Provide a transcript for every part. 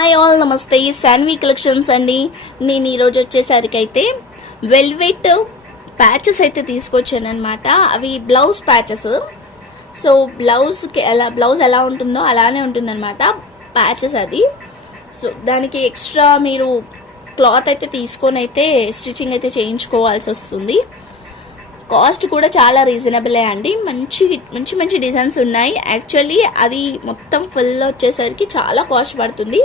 Hi all, నమస్తే. Shanvi collections అండి. నేను ఈరోజు వచ్చేసరికి అయితే వెల్వెట్ ప్యాచెస్ అయితే తీసుకొచ్చాను అనమాట. అవి బ్లౌజ్ ప్యాచెస్. సో బ్లౌజ్ ఎలా ఉంటుందో అలానే ఉంటుందన్నమాట ప్యాచెస్ అది. సో దానికి ఎక్స్ట్రా మీరు క్లాత్ అయితే తీసుకొని అయితే స్టిచ్చింగ్ అయితే చేయించుకోవాల్సి వస్తుంది. కాస్ట్ కూడా చాలా రీజనబులే అండి. మంచి డిజైన్స్ ఉన్నాయి. యాక్చువల్లీ అది మొత్తం ఫుల్ వచ్చేసరికి చాలా కాస్ట్ పడుతుంది.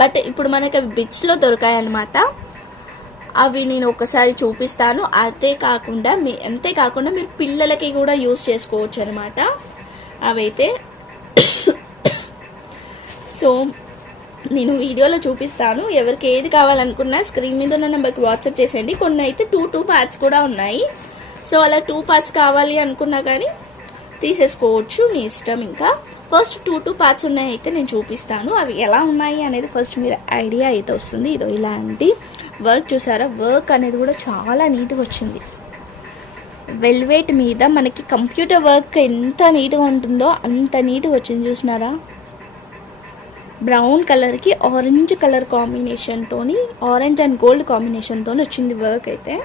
బట్ ఇప్పుడు మనకి అవి బిట్స్లో దొరికాయి అనమాట. అవి నేను ఒకసారి చూపిస్తాను. అంతేకాకుండా మీరు పిల్లలకి కూడా యూజ్ చేసుకోవచ్చు అనమాట అవైతే. సో నేను వీడియోలో చూపిస్తాను. ఎవరికి ఏది కావాలనుకున్నా స్క్రీన్ మీద ఉన్న నెంబర్కి వాట్సాప్ చేసేయండి. కొన్ని అయితే టూ పార్ట్స్ కూడా ఉన్నాయి. సో అలా 2 పార్ట్స్ కావాలి అనుకున్నా కానీ తీసేసుకోవచ్చు, మీ ఇష్టం. ఇంకా ఫస్ట్ టూ పార్ట్స్ ఉన్నాయి అయితే నేను చూపిస్తాను. అవి ఎలా ఉన్నాయి అనేది ఫస్ట్ మీరు ఐడియా అయితే వస్తుంది. ఇదో ఇలాంటి వర్క్ చూసారా? వర్క్ అనేది కూడా చాలా నీట్గా వచ్చింది. వెల్వెట్ మీద మనకి కంప్యూటర్ వర్క్ ఎంత నీట్గా ఉంటుందో అంత నీట్గా వచ్చింది. చూసినారా? బ్రౌన్ కలర్కి ఆరెంజ్ కలర్ కాంబినేషన్తోని, ఆరెంజ్ అండ్ గోల్డ్ కాంబినేషన్తో వచ్చింది వర్క్ అయితే.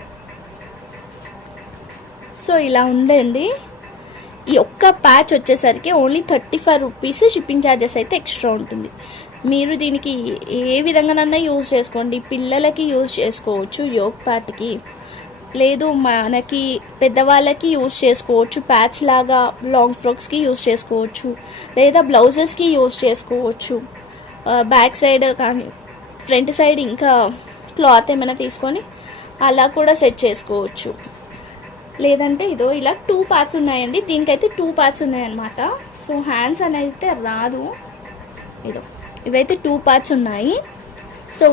సో ఇలా ఉందండి. ఈ ఒక్క ప్యాచ్ వచ్చేసరికి ఓన్లీ 35 రూపీస్. షిప్పింగ్ ఛార్జెస్ అయితే ఎక్స్ట్రా ఉంటుంది. మీరు దీనికి ఏ విధంగానన్నా యూజ్ చేసుకోండి. పిల్లలకి యూజ్ చేసుకోవచ్చు, యోగ్ ప్యాట్కి, లేదు మనకి పెద్దవాళ్ళకి యూజ్ చేసుకోవచ్చు. ప్యాచ్ లాగా లాంగ్ ఫ్రాక్స్కి యూజ్ చేసుకోవచ్చు, లేదా బ్లౌజెస్కి యూజ్ చేసుకోవచ్చు. బ్యాక్ సైడ్ కానీ ఫ్రంట్ సైడ్ ఇంకా క్లాత్ ఏమైనా తీసుకొని అలా కూడా సెట్ చేసుకోవచ్చు. లేదంటే ఇదో ఇలా 2 పార్ట్స్ ఉన్నాయండి. దీనికైతే 2 పార్ట్స్ ఉన్నాయన్నమాట. సో హ్యాండ్స్ అనేది రాదు. ఇవైతే 2 పార్ట్స్ ఉన్నాయి. సో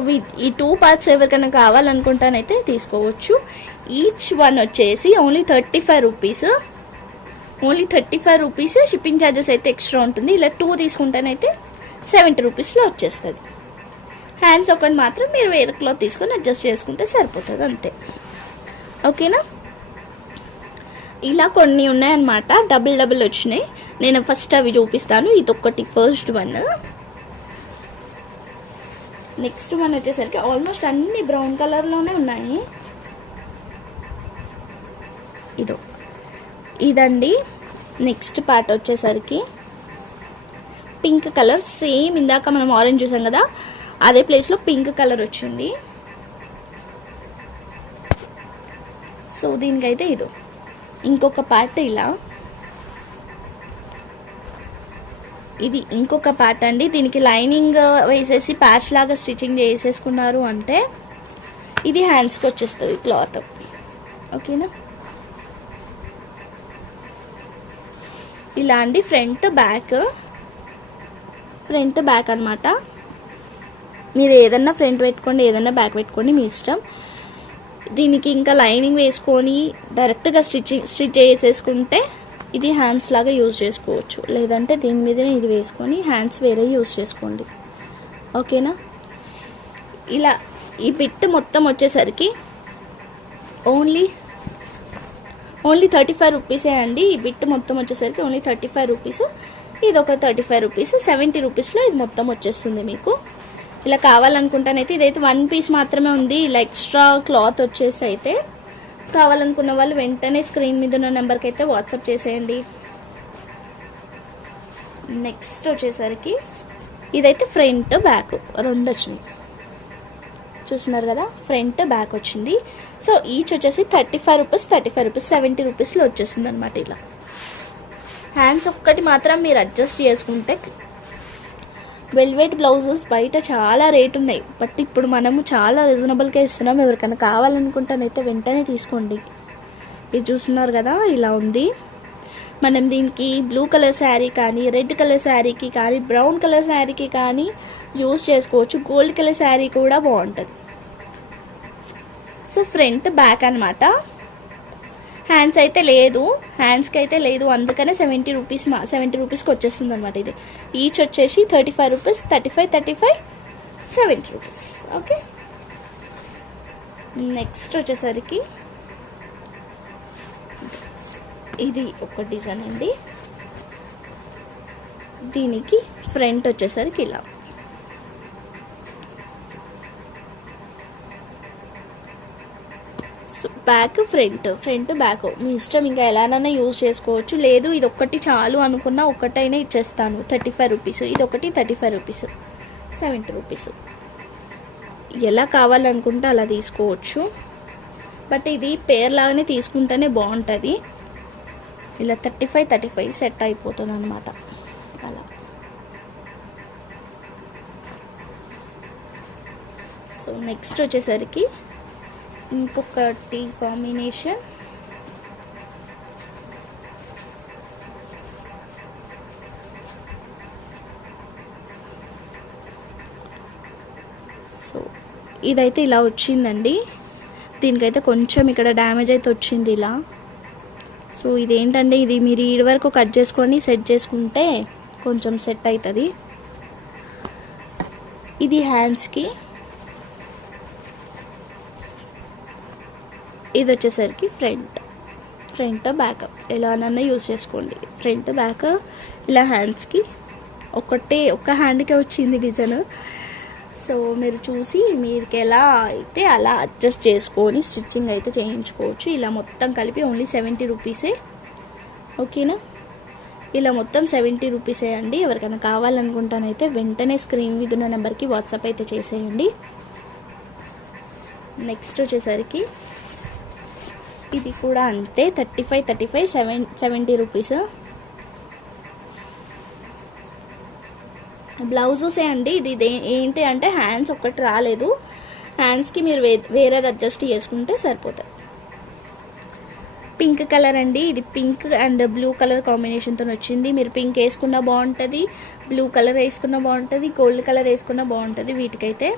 ఈ 2 పార్ట్స్ ఎవరికైనా కావాలనుకుంటానైతే తీసుకోవచ్చు. ఈచ్ వన్ వచ్చేసి only 35 rupees. Only 35 rupees. Shipping charges అయితే ఎక్స్ట్రా ఉంటుంది. ఇలా 2 తీసుకుంటేనైతే 70 రూపీస్లో వచ్చేస్తుంది. హ్యాండ్స్ ఒకటి మాత్రం మీరు వేరే క్లాత్ తీసుకొని అడ్జస్ట్ చేసుకుంటే సరిపోతుంది, అంతే. ఓకేనా? ఇలా కొన్ని ఉన్నాయన్నమాట. డబుల్ వచ్చినాయి. నేను ఫస్ట్ అవి చూపిస్తాను. ఇదొక్కటి ఫస్ట్ వన్. నెక్స్ట్ వన్ వచ్చేసరికి ఆల్మోస్ట్ అన్ని బ్రౌన్ కలర్లోనే ఉన్నాయి. ఇదండి. నెక్స్ట్ పార్ట్ వచ్చేసరికి పింక్ కలర్. సేమ్ ఇందాక మనం ఆరెంజ్ చూసాం కదా, అదే ప్లేస్లో పింక్ కలర్ వచ్చింది. సో దీనికైతే ఇంకొక పార్ట్ ఇలా. ఇది ఇంకొక పార్ట్ అండి. దీనికి లైనింగ్ వేసేసి ప్యాచ్ లాగా స్టిచ్చింగ్ చేసేసుకున్నారు అంటే ఇది హ్యాండ్స్కి వచ్చేస్తుంది క్లాత్. ఓకేనా? ఇలా అండి. ఫ్రంట్ బ్యాక్ అనమాట. మీరు ఏదన్నా ఫ్రంట్ పెట్టుకోండి, ఏదన్నా బ్యాక్ పెట్టుకోండి, మీ ఇష్టం. దీనికి ఇంకా లైనింగ్ వేసుకొని డైరెక్ట్గా స్టిచ్ చేసేసుకుంటే ఇది హ్యాండ్స్ లాగా యూజ్ చేసుకోవచ్చు. లేదంటే దీని మీదనే ఇది వేసుకొని హ్యాండ్స్ వేరే యూజ్ చేసుకోండి. ఓకేనా? ఇలా ఈ బిట్ మొత్తం వచ్చేసరికి ఓన్లీ 35 రూపీసే అండి. ఈ బిట్ మొత్తం వచ్చేసరికి ఓన్లీ 35 రూపీస్. ఇది ఒక 35 రూపీస్. 70 రూపీస్లో ఇది మొత్తం వచ్చేస్తుంది మీకు. ఇలా కావాలనుకుంటానైతే ఇదైతే 1 పీస్ మాత్రమే ఉంది. ఇలా ఎక్స్ట్రా క్లాత్ వచ్చేసి అయితే కావాలనుకున్న వాళ్ళు వెంటనే స్క్రీన్ మీద ఉన్న నెంబర్కి అయితే వాట్సాప్ చేసేయండి. నెక్స్ట్ వచ్చేసరికి ఇదైతే ఫ్రంట్ బ్యాక్ 2 వచ్చినాయి. చూస్తున్నారు కదా? ఫ్రంట్ బ్యాక్ వచ్చింది. సో ఈచ్ వచ్చేసి 35 రూపీస్ 70 రూపీస్లో వచ్చేస్తుంది అనమాట. ఇలా హ్యాండ్స్ ఒక్కటి మాత్రం మీరు అడ్జస్ట్ చేసుకుంటే. వెల్వెట్ బ్లౌజెస్ బయట చాలా రేట్ ఉన్నాయి, బట్ ఇప్పుడు మనము చాలా రీజనబుల్గా ఇస్తున్నాం. ఎవరికైనా కావాలనుకుంటానైతే వెంటనే తీసుకోండి. ఇది చూస్తున్నారు కదా? ఇలా ఉంది. మనం దీనికి బ్లూ కలర్ శారీ కానీ, రెడ్ కలర్ శారీకి కానీ, బ్రౌన్ కలర్ శారీకి కానీ యూజ్ చేసుకోవచ్చు. గోల్డ్ కలర్ శారీ కూడా బాగుంటుంది. సో ఫ్రంట్ బ్యాక్ అనమాట. హ్యాండ్స్కి అయితే లేదు. అందుకనే 70 రూపీస్కి వచ్చేస్తుంది అనమాట. ఇది ఈచ్ వచ్చేసి 35 రూపీస్. 35 70 రూపీస్. ఓకే. నెక్స్ట్ వచ్చేసరికి ఇది ఒక డిజైన్ అండి. దీనికి ఫ్రంట్ వచ్చేసరికి ఇలా బ్యాక్ ఫ్రంట్ బ్యాక్ మీ ఇష్టం, ఇంకా ఎలానైనా యూజ్ చేసుకోవచ్చు. లేదు ఇది ఒక్కటి చాలు అనుకున్నా ఒక్కటైనా ఇచ్చేస్తాను. 35 రూపీస్, ఇది ఒకటి 35 రూపీస్, 70 రూపీస్. ఎలా కావాలనుకుంటే అలా తీసుకోవచ్చు. బట్ ఇది పేర్ లాగానే తీసుకుంటేనే బాగుంటుంది. ఇలా 35 సెట్ అయిపోతుంది అనమాట. అలా సో నెక్స్ట్ వచ్చేసరికి ఇంకొకటి కాంబినేషన్. సో ఇదైతే ఇలా వచ్చిందండి. దీనికైతే కొంచెం ఇక్కడ డ్యామేజ్ అయితే వచ్చింది ఇలా. సో ఇదేంటంటే ఇది మీరు ఈడి వరకు కట్ చేసుకొని సెట్ చేసుకుంటే కొంచెం సెట్ అవుతుంది. ఇది హ్యాండ్స్కి, ఇది వచ్చేసరికి ఫ్రంట్ బ్యాక్ ఎలానన్నా యూజ్ చేసుకోండి. ఫ్రంట్ బ్యాక్ ఇలా హ్యాండ్స్కి ఒక్క హ్యాండ్కే వచ్చింది డిజైన్. సో మీరు చూసి మీకు ఎలా అయితే అలా అడ్జస్ట్ చేసుకొని స్టిచ్చింగ్ అయితే చేయించుకోవచ్చు. ఇలా మొత్తం కలిపి ఓన్లీ 70 రూపీసే. ఓకేనా, ఇలా మొత్తం 70 రూపీసే అండి. ఎవరికైనా కావాలనుకుంటానైతే వెంటనే స్క్రీన్ మీద ఉన్న నెంబర్కి వాట్సాప్ అయితే చేసేయండి. నెక్స్ట్ వచ్చేసరికి ఇది కూడా అంతే, 35 70 రూపీస్. బ్లౌజెసే అండి. ఇది ఏంటి అంటే హ్యాండ్స్ ఒక్కటి రాలేదు. హ్యాండ్స్కి మీరు వేరేది అడ్జస్ట్ చేసుకుంటే సరిపోతాయి. పింక్ కలర్ అండి. ఇది పింక్ అండ్ బ్లూ కలర్ కాంబినేషన్తో వచ్చింది. మీరు పింక్ వేసుకున్నా బాగుంటుంది, బ్లూ కలర్ వేసుకున్నా బాగుంటుంది, గోల్డ్ కలర్ వేసుకున్నా బాగుంటుంది వీటికైతే.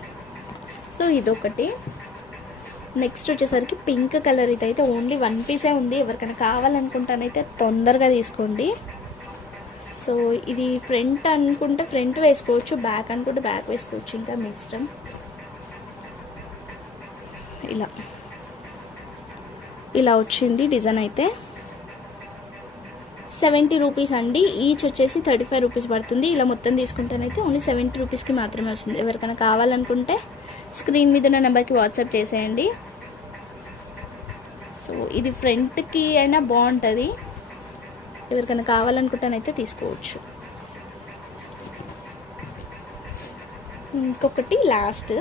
సో ఇదొకటి. నెక్స్ట్ వచ్చేసరికి పింక్ కలర్. ఇదైతే ఓన్లీ 1 పీసే ఉంది. ఎవరికైనా కావాలనుకుంటానైతే తొందరగా తీసుకోండి. సో ఇది ఫ్రంట్ అనుకుంటే ఫ్రంట్ వేసుకోవచ్చు, బ్యాక్ అనుకుంటే బ్యాక్ వేసుకోవచ్చు, ఇంకా మీ ఇష్టం. ఇలా వచ్చింది డిజైన్ అయితే. 70 రూపీస్ అండి. ఈచ్ వచ్చేసి 35 రూపీస్ పడుతుంది. ఇలా మొత్తం తీసుకుంటేనైతే ఓన్లీ 70 రూపీస్కి మాత్రమే వస్తుంది. ఎవరికైనా కావాలనుకుంటే స్క్రీన్ మీద ఉన్న నెంబర్కి వాట్సాప్ చేసేయండి. సో ఇది ఫ్రంట్కి అయినా బాగుంటుంది. ఎవరికైనా కావాలనుకుంటానైతే తీసుకోవచ్చు. ఇంకొకటి లాస్ట్.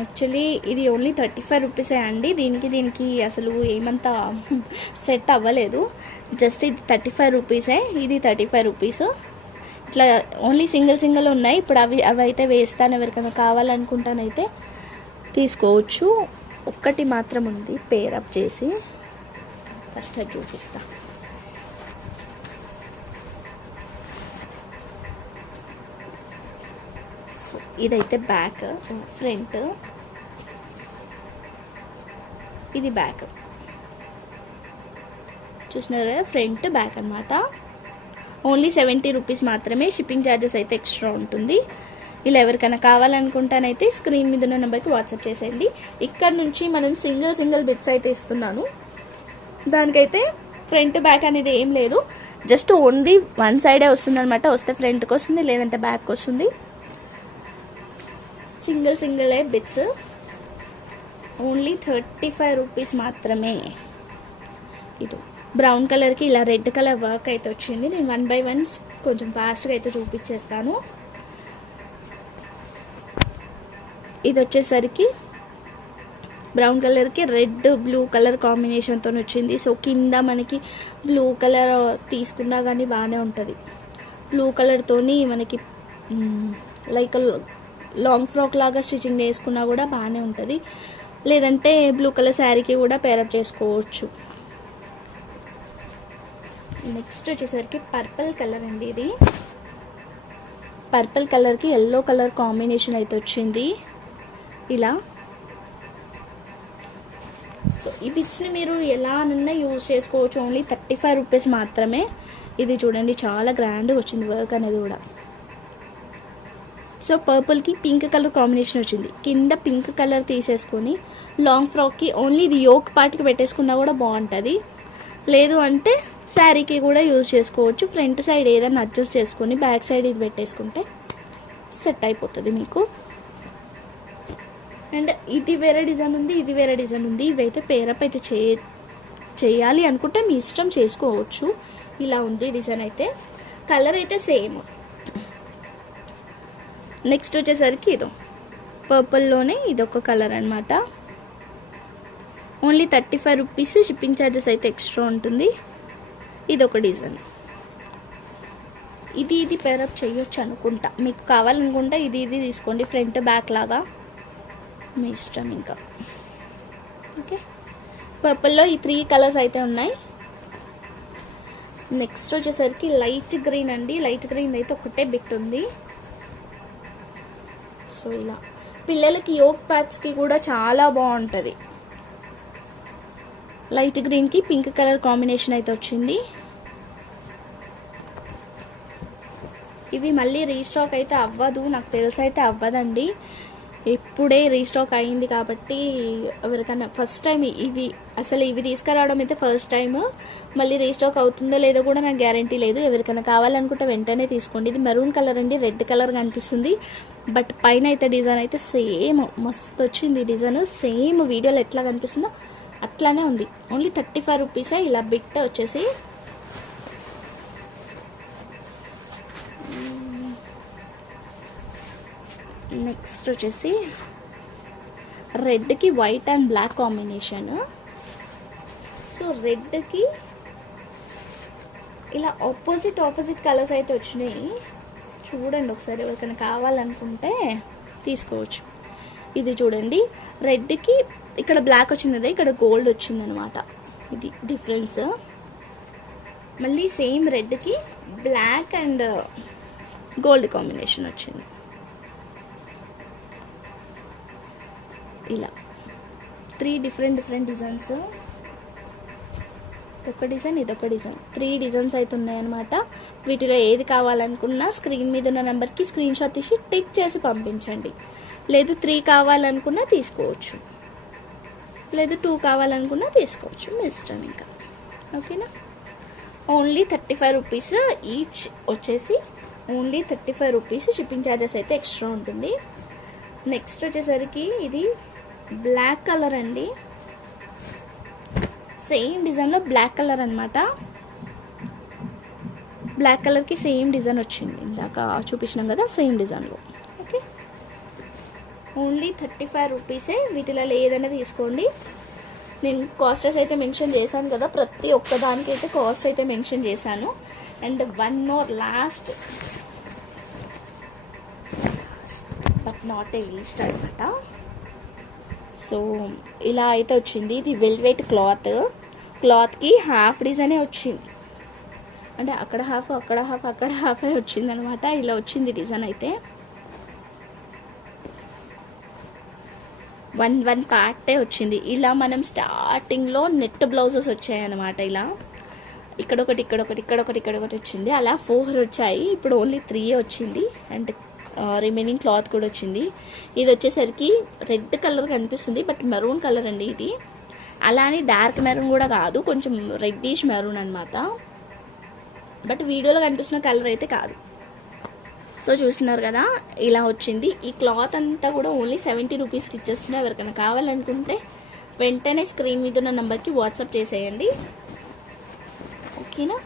యాక్చువల్లీ ఇది ఓన్లీ 35 రూపీసే అండి. దీనికి అసలు ఏమంతా సెట్ అవ్వలేదు. జస్ట్ ఇది 35 రూపీసే, ఇది 35 రూపీస్. ఇట్లా ఓన్లీ సింగిల్ ఉన్నాయి. ఇప్పుడు అవి అయితే వేస్తాను. ఎవరికైనా కావాలనుకుంటానైతే తీసుకోవచ్చు. ఒక్కటి మాత్రం ఉంది పేరప్ చేసి, ఫస్ట్ అది చూపిస్తా. సో ఇదైతే బ్యాక్, ఫ్రంట్, ఇది బ్యాక్. చూసినారా, ఫ్రంట్ బ్యాక్ అనమాట. ఓన్లీ 70 రూపీస్ మాత్రమే. షిప్పింగ్ ఛార్జెస్ అయితే ఎక్స్ట్రా ఉంటుంది. ఇలా ఎవరికైనా కావాలనుకుంటానైతే స్క్రీన్ మీద ఉన్న నెంబర్కి వాట్సాప్ చేసేయండి. ఇక్కడ నుంచి మనం సింగిల్ బిట్స్ అయితే ఇస్తున్నాను. దానికైతే ఫ్రంట్ బ్యాక్ అనేది ఏం లేదు, జస్ట్ ఓన్లీ వన్ సైడే వస్తుంది అనమాట. వస్తే ఫ్రంట్కి వస్తుంది, లేదంటే బ్యాక్ వస్తుంది. సింగిల్ బిట్స్ ఓన్లీ 35 రూపీస్ మాత్రమే. ఇది బ్రౌన్ కలర్కి ఇలా రెడ్ కలర్ వర్క్ అయితే వచ్చింది. నేను 1 by 1 కొంచెం ఫాస్ట్గా అయితే చూపించేస్తాను. ఇది వచ్చేసరికి బ్రౌన్ కలర్కి రెడ్ బ్లూ కలర్ కాంబినేషన్తో వచ్చింది. సో కింద మనకి బ్లూ కలర్ తీసుకున్నా కానీ బాగానే ఉంటుంది. బ్లూ కలర్తోని మనకి లైక్ లాంగ్ ఫ్రాక్ లాగా స్టిచ్చింగ్ వేసుకున్నా కూడా బాగానే ఉంటుంది. లేదంటే బ్లూ కలర్ శారీకి కూడా పేరప్ చేసుకోవచ్చు. నెక్స్ట్ వచ్చేసరికి పర్పుల్ కలర్ అండి. ఇది పర్పుల్ కలర్కి ఎల్లో కలర్ కాంబినేషన్ అయితే వచ్చింది ఇలా. సో ఈ బిట్స్ని మీరు ఎలానన్నా యూజ్ చేసుకోవచ్చు. ఓన్లీ 35 రూపీస్ మాత్రమే. ఇది చూడండి చాలా గ్రాండ్గా వచ్చింది వర్క్ అనేది కూడా. సో పర్పుల్కి పింక్ కలర్ కాంబినేషన్ వచ్చింది. కింద పింక్ కలర్ తీసేసుకొని లాంగ్ ఫ్రాక్కి ఓన్లీ ఇది యోక్ పార్ట్కి పెట్టేసుకున్నా కూడా బాగుంటుంది. లేదు అంటే శారీకి కూడా యూజ్ చేసుకోవచ్చు. ఫ్రంట్ సైడ్ ఏదైనా అడ్జస్ట్ చేసుకొని బ్యాక్ సైడ్ ఇది పెట్టేసుకుంటే సెట్ అయిపోతుంది మీకు. అండ్ ఇది వేరే డిజైన్ ఉంది, ఇది వేరే డిజైన్ ఉంది. ఇవైతే పేరప్ అయితే చేయాలి అనుకుంటే మీ ఇష్టం చేసుకోవచ్చు. ఇలా ఉంది డిజైన్ అయితే. కలర్ అయితే సేమ్. నెక్స్ట్ వచ్చేసరికి ఇదో పర్పుల్లోనే ఇదొక కలర్ అనమాట. Only 35 rupees. షిప్పింగ్ ఛార్జెస్ అయితే ఎక్స్ట్రా ఉంటుంది. ఇదొక డిజైన్. ఇది పేరప్ చేయొచ్చు అనుకుంటా. మీకు కావాలనుకుంటే ఇది తీసుకోండి, ఫ్రంట్ బ్యాక్ లాగా మీ ఇష్టం ఇంకా. ఓకే, పర్పుల్లో ఈ 3 కలర్స్ అయితే ఉన్నాయి. నెక్స్ట్ వచ్చేసరికి లైట్ గ్రీన్ అండి. లైట్ గ్రీన్ అయితే ఒకటే బిట్ ఉంది. సో ఇలా పిల్లలకి యోగ్ ప్యాచ్కి కూడా చాలా బాగుంటుంది. లైట్ గ్రీన్కి పింక్ కలర్ కాంబినేషన్ అయితే వచ్చింది. ఇవి మళ్ళీ రీస్టాక్ అయితే అవ్వదు, నాకు తెలిసి అయితే అవ్వదండి. ఇప్పుడే రీస్టాక్ అయింది కాబట్టి ఎవరికైనా ఫస్ట్ టైం ఇవి తీసుకురావడం అయితే ఫస్ట్ టైం. మళ్ళీ రీస్టాక్ అవుతుందో లేదో కూడా నాకు గ్యారంటీ లేదు. ఎవరికైనా కావాలనుకుంటే వెంటనే తీసుకోండి. ఇది మెరూన్ కలర్ అండి, రెడ్ కలర్ కనిపిస్తుంది. బట్ పైన అయితే డిజైన్ అయితే సేమ్ మస్తు వచ్చింది. డిజైన్ సేమ్ వీడియోలో ఎట్లా కనిపిస్తుందో అట్లానే ఉంది. ఓన్లీ 35 రూపీసే. ఇలా బిట్ వచ్చేసి నెక్స్ట్ వచ్చేసి రెడ్కి white and black combination. So రెడ్కి ఇలా ఆపోజిట్ కలర్స్ అయితే వచ్చినాయి. చూడండి ఒకసారి, ఎవరికైనా కావాలనుకుంటే తీసుకోవచ్చు. ఇది చూడండి, రెడ్కి ఇక్కడ బ్లాక్ వచ్చింది కదా, ఇక్కడ గోల్డ్ వచ్చింది అనమాట. ఇది డిఫరెన్స్. మళ్ళీ సేమ్ రెడ్కి బ్లాక్ అండ్ గోల్డ్ కాంబినేషన్ వచ్చింది. ఇలా 3 డిఫరెంట్ డిజైన్స్. ఇదొక డిజైన్, ఇదొక డిజైన్. 3 డిజైన్స్ అయితే ఉన్నాయన్నమాట. వీటిలో ఏది కావాలనుకున్నా స్క్రీన్ మీద ఉన్న నెంబర్కి స్క్రీన్ షాట్ తీసి టిక్ చేసి పంపించండి. లేదు 3 కావాలనుకున్నా తీసుకోవచ్చు, లేదు 2 కావాలనుకున్నా తీసుకోవచ్చు, మీ ఇష్టం ఇంకా. ఓకేనా. ఓన్లీ 35 రూపీస్ ఈచ్ వచ్చేసి. Only 35 rupees. షిప్పింగ్ ఛార్జెస్ అయితే ఎక్స్ట్రా ఉంటుంది. నెక్స్ట్ వచ్చేసరికి ఇది బ్లాక్ కలర్ అండి. సేమ్ డిజైన్లో బ్లాక్ కలర్ అనమాట. బ్లాక్ కలర్కి సేమ్ డిజైన్ వచ్చింది, ఇందాక చూపించినాం కదా సేమ్ డిజైన్లో. ఓకే, ఓన్లీ 35 రూపీసే. వీటిలో ఏదైనా తీసుకోండి. నేను కాస్టెస్ అయితే మెన్షన్ చేశాను కదా, ప్రతి ఒక్కదానికి అయితే కాస్ట్ అయితే మెన్షన్ చేశాను. And one more last but not a least అనమాట. సో ఇలా అయితే వచ్చింది. ఇది వెల్వెట్ క్లాత్కి హాఫ్ డిజైనే వచ్చింది. అంటే అక్కడ హాఫ్ అక్కడ హాఫ్ అక్కడ హాఫే వచ్చింది అనమాట. ఇలా వచ్చింది డిజైన్ అయితే. వన్ పార్టే వచ్చింది. ఇలా మనం స్టార్టింగ్లో నెట్ బ్లౌజెస్ వచ్చాయన్నమాట. ఇలా ఇక్కడొకటి వచ్చింది. అలా 4 వచ్చాయి. ఇప్పుడు ఓన్లీ 3 వచ్చింది. అండ్ రిమైనింగ్ క్లాత్ కూడా వచ్చింది. ఇది వచ్చేసరికి రెడ్ కలర్ కనిపిస్తుంది, బట్ మెరూన్ కలర్ అండి ఇది. అలా అని డార్క్ మెరూన్ కూడా కాదు, కొంచెం రెడ్డిష్ మెరూన్ అనమాట. బట్ వీడియోలో కనిపిస్తున్న కలర్ అయితే కాదు. సో చూస్తున్నారు కదా, ఇలా వచ్చింది. ఈ క్లాత్ అంతా కూడా ఓన్లీ 70 రూపీస్కి ఇచ్చేస్తున్నా. ఎవరికైనా కావాలనుకుంటే వెంటనే స్క్రీన్ మీద ఉన్న నెంబర్కి వాట్సాప్ చేసేయండి. ఓకేనా.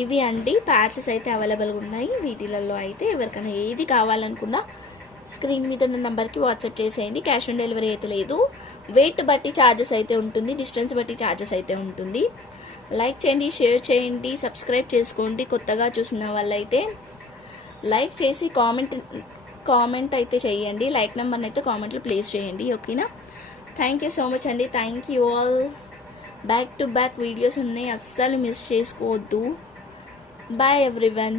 ఇవి అండి ప్యాచెస్ అయితే అవైలబుల్గా ఉన్నాయి. వీటిలలో అయితే ఎవరికైనా ఏది కావాలనుకున్నా స్క్రీన్ మీద ఉన్న నెంబర్కి వాట్సాప్ చేసేయండి. క్యాష్ ఆన్ డెలివరీ అయితే లేదు. వెయిట్ బట్టి ఛార్జెస్ అయితే ఉంటుంది, డిస్టెన్స్ బట్టి ఛార్జెస్ అయితే ఉంటుంది. లైక్ చేయండి, షేర్ చేయండి, సబ్స్క్రైబ్ చేసుకోండి. కొత్తగా చూసిన వాళ్ళైతే లైక్ చేసి కామెంట్ అయితే చేయండి. లైక్ నెంబర్ని అయితే కామెంట్లో ప్లేస్ చేయండి. ఓకేనా. థ్యాంక్ యూ సో మచ్ అండి. Thank you all. Back to back videos ఉన్నాయి, అస్సలు మిస్ చేసుకోవద్దు. Bye everyone.